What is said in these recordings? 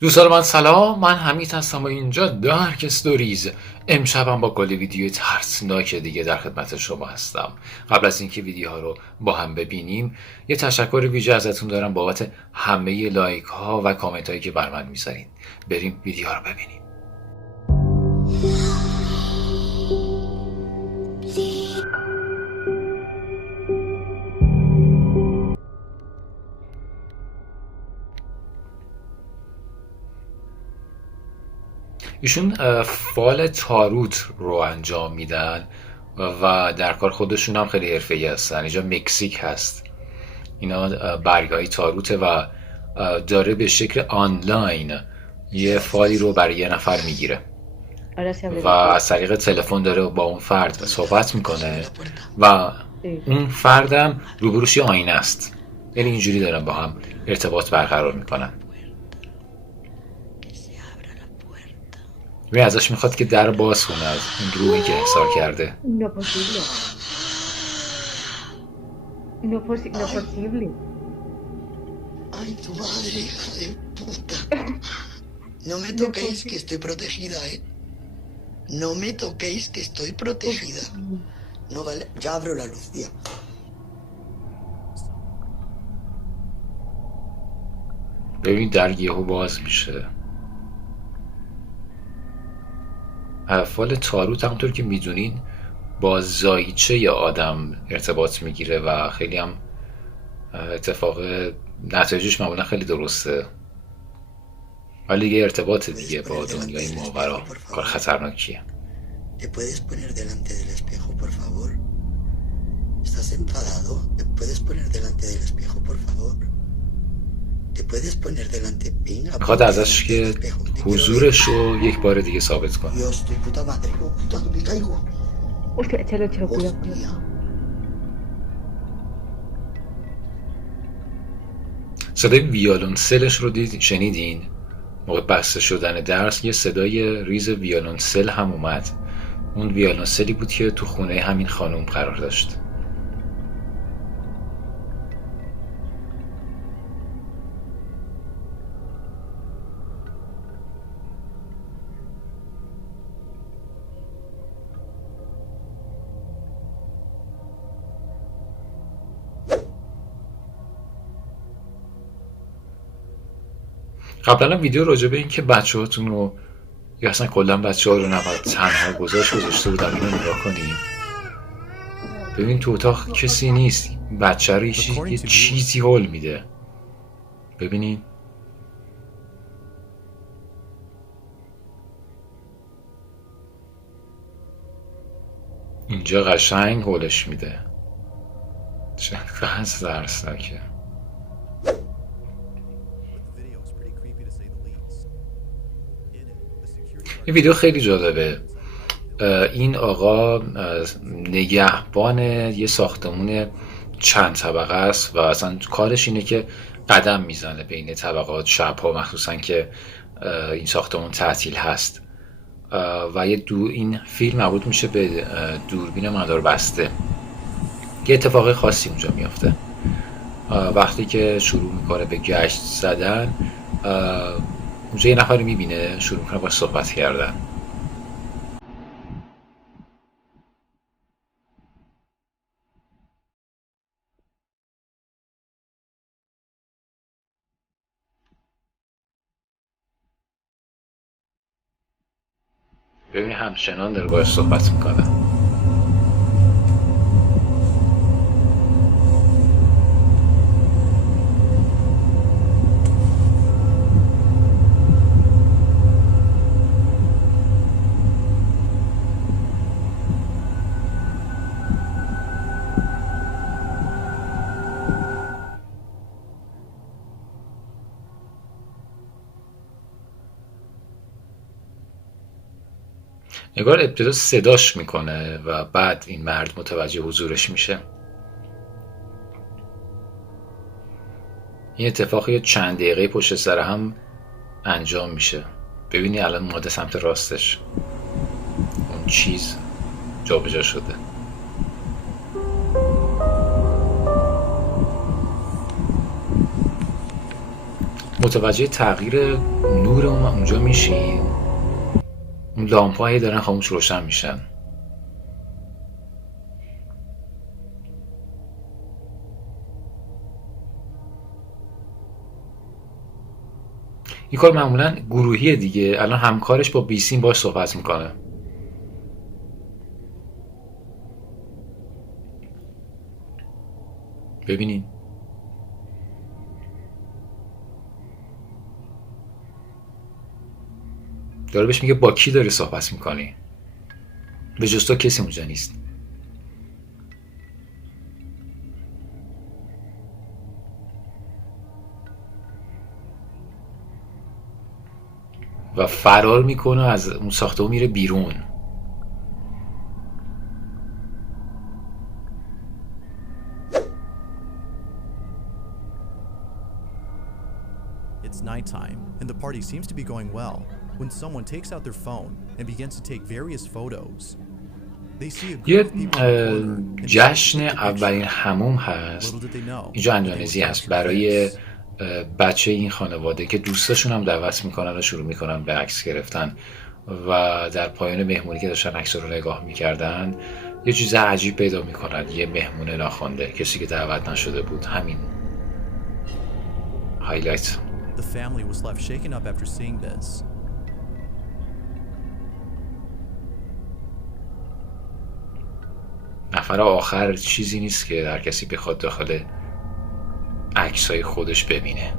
دوستان من سلام، من حمید هستم و اینجا دارک استوریز. امشبم با کلی ویدیو ترسناک دیگه در خدمت شما هستم. قبل از اینکه ویدیوها رو با هم ببینیم یه تشکر ویژه ازتون دارم بابت همه لایک ها و کامنت هایی که بر من میذارین. بریم ویدیوها رو ببینیم. ایشون فال تاروت رو انجام میدن و در کار خودشون هم خیلی حرفه‌ای هستن. اینجا مکزیک هست. اینا برگای تاروته و داره به شکل آنلاین یه فایلی رو برای یه نفر میگیره و از طریق تلفن داره با اون فرد صحبت میکنه و اون فردم روبروش یه آینه است. یعنی اینجوری دارن با هم ارتباط برقرار میکنن. و ازش میخواد که در باز کنه از اون روحی که احضار کرده. No posible. No posible. Ay, tu madre, hija de puta. No me toquéis que estoy protegida, ¿eh? No me toquéis que estoy protegida. No vale. Ya abro la luz, tía. ببین در یهو باز میشه. فال تاروت همونطور که میدونین با زایچه یا آدم ارتباط میگیره و خیلی هم اتفاق نتایجش معمولا خیلی درسته، ولی یه ارتباط دیگه با دنیای ماورا کار خطرناکیه. ¿Te puedes poner delante del espejo, por favor? ¿Estás enfadado? ¿Te puedes poner delante del espejo, por favor? ¿Te puedes poner delante? Venga, میخواد ازش که حضورش رو یک بار دیگه ثابت کنه. Dios, tu puta madre, oh, puta, que me caigo. Hostia, échalo, cuidado. Hostia. صدای ویولونسلش رو شنیدین؟ موقع بسته شدن درس یه صدای ریز ویولونسل هم اومد. اون ویولونسلی بود که تو خونه همین خانم قرار داشت. قبلا ویدیو راجع به این که بچه هاتون رو یا اصلا کلا بچه ها رو نباید تنها گذاشته بودم اینو نگاه کنیم. ببین تو اتاق کسی نیست، بچه رو یه چیزی هول میده. ببینین اینجا قشنگ هولش میده. چقدر ترسناکه. این ویدیو خیلی جالبه. این آقا نگهبان یه ساختمون چند طبقه است و اصلا کارش اینه که قدم میزنه بین طبقات شبها، مخصوصا که این ساختمون تعطیل هست و این فیلم مربوط میشه به دوربین مدار بسته. یه اتفاق خاصی اونجا میافته وقتی که شروع میکنه به گشت زدن. اونجا یه نفر رو میبینه شروع میکنه با صحبت کردن. ببین همچنان داره باید صحبت میکنه. نگار ابتدا صداش میکنه و بعد این مرد متوجه حضورش میشه. این اتفاقی چند دقیقه پشت سر هم انجام میشه. ببینی الان اومده سمت راستش، اون چیز جابجا شده. متوجه تغییر نور اونجا میشین. اون لامپ‌ها دارن خاموش روشن میشن. این کار معمولا گروهیه دیگه. الان همکارش با بیسیم باش صحبت میکنه. ببینین داره بهش میگه با کی داری صحبت میکنی؟ به جز تو کسی اونجا نیست. و فرار میکنه از اون ساختمون میره بیرون. It's nighttime, and the party seems to be going well when someone takes out their phone and begins to take various photos. They see a group یه of people in the corner and جشن take a picture. اولین حموم هست. Little did they know, اینجا they انجانزی were هست captured برای for this. بچه این خانواده که دوستاشون هم دعوت میکنن و شروع میکنن به عکس گرفتن و در پایان مهمونی که داشتن عکس رو نگاه میکردن یه چیز عجیب پیدا میکنن. یه مهمون ناخوانده، کسی که دعوت نشده بود. همین هایلایت. The family was left shaken up after seeing this. نفر آخر چیزی نیست که هر کسی بخواد داخل عکسای خودش ببینه.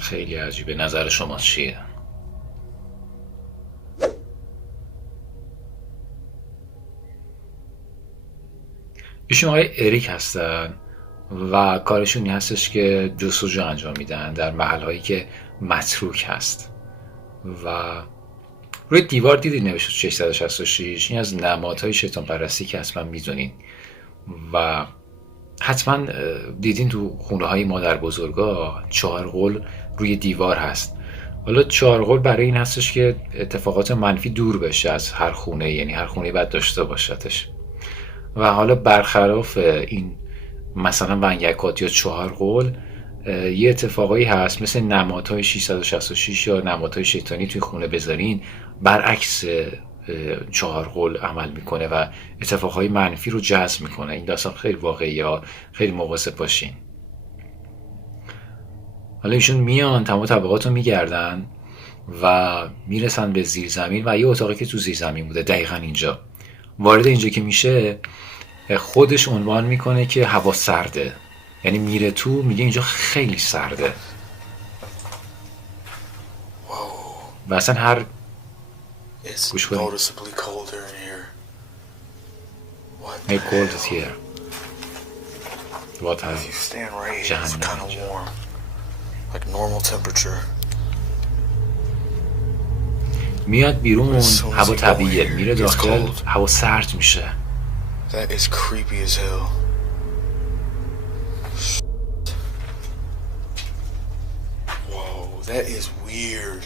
خیلی عجیبه. نظر شما چیه؟ ایشون آقای اریک هستن و کارشون این هستش که جستجو انجام میدن در محلهایی که متروک هست. و روی دیوار دیدید نوشته 666. این از نمادهای شیطان پرستی که حتما میدونین و حتما دیدین تو خونه های مادر بزرگا 4 قول روی دیوار هست. حالا 4 قول برای این هستش که اتفاقات منفی دور بشه از هر خونه، یعنی هر خونه باید داشته باشدش. و حالا برخلاف این مثلا ونگکات یا 4 قول یه اتفاقایی هست مثل نمادهای 666 یا نمادهای شیطانی توی خونه بذارین برعکس 4 قول عمل میکنه و اتفاقهای منفی رو جذب میکنه. این داستان خیلی واقعی ها، خیلی مواظب باشین. حالا ایشون میان تمام طبقات رو میگردن و میرسن به زیرزمین و یه اتاقی که تو زیرزمین بوده دقیقا اینجا. وارد اینجا که میشه خودش عنوان میکنه که هوا سرده، یعنی میره تو میگه اینجا خیلی سرده و اصلا هر گوش کنید Hey, cold is here. What have you? جهنم اینجا. Like normal temperature. میاد بیرون هوا طبیعیه، میره داخل هوا سرد میشه. That is creepy as hell. Whoa, that is weird.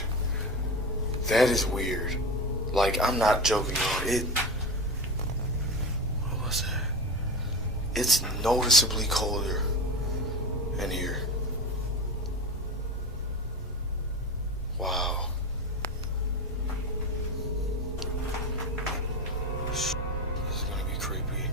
That is weird. Like, I'm not joking, y'all. What was that? It's noticeably colder in here. Wow. This is gonna be creepy.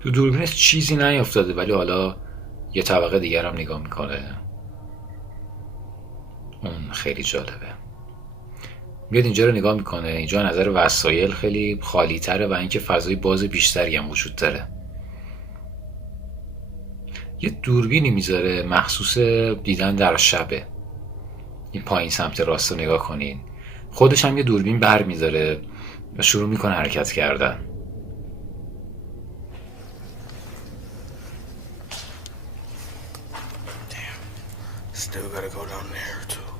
تو دوربینش چیزی نیافتاده ولی حالا یه طبقه دیگر هم نگاه میکنه. اون خیلی جالبه. میاد اینجا رو نگاه میکنه. اینجا نظر وسایل خیلی خالی تره و اینکه فضای باز بیشتری هم وجود داره. یه دوربینی میذاره مخصوص دیدن در شبه. این پایین سمت راست رو نگاه کنین. خودش هم یه دوربین بر میذاره و شروع میکنه حرکت کردن. Still gotta go down there too.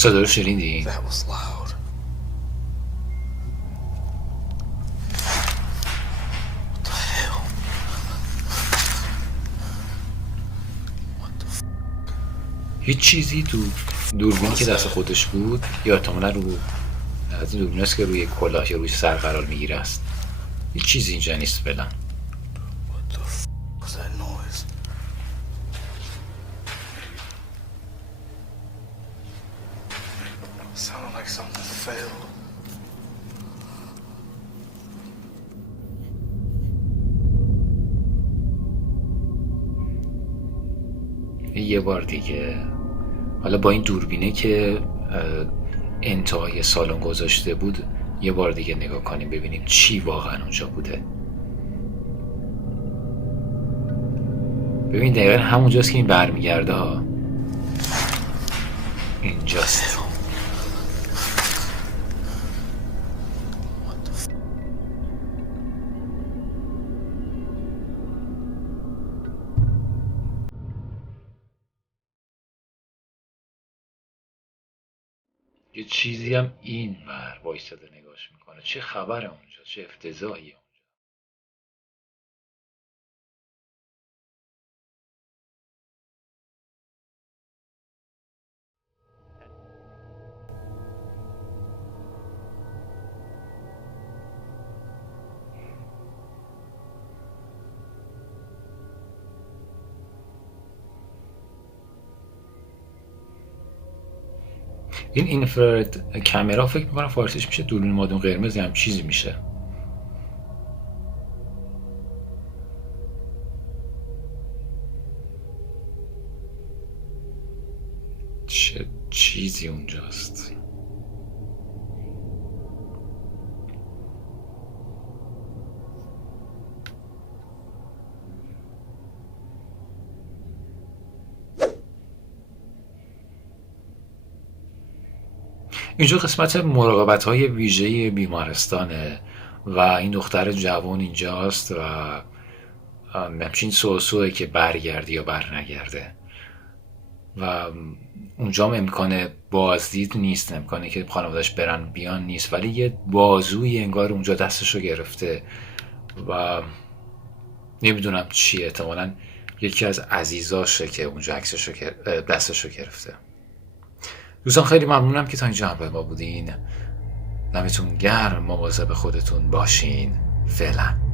صدا رو شنیدین؟ That was loud. What the hell? هیچ چیزی تو دوربینی که دست خودش بود یا احتمالا رو از این دوربین است که روی کلاه یا روی سر قرار میگیره است. هیچ چیزی اینجا نیست فعلا. What the was that noise? Sounded like something fell. یه بار دیگه حالا با این دوربینه که انتهای سالن گذاشته بود یه بار دیگه نگاه کنیم ببینیم چی واقعا اونجا بوده. ببین دقیقا همونجاست که این برمیگرده ها. اینجاست. یه چیزی هم این ور وایستاده نگاش میکنه. چه خبره اونجا؟ چه افتضاحیه اونجا؟ این اینفرارد کامرا فکر میکنم فارسیش میشه دوربین مادون قرمز هم چیزی میشه. چه چیزی اونجاست؟ اینجا قسمت مراقبت‌های ویژه بیمارستانه و این دختر جوان اینجاست و همچین سوسوه که برگرده یا بر نگرده و اونجا هم امکان بازدید نیست، امکانی که خانوادش برن بیان نیست، ولی یه بازوی انگار اونجا دستشو گرفته و نمیدونم چیه، احتمالاً یکی از عزیزاشه که اونجا دستشو گرفته. دوستان خیلی ممنونم که تا اینجا همراه ما بودین. دمتون گرم، مواظب خودتون باشین. فعلا.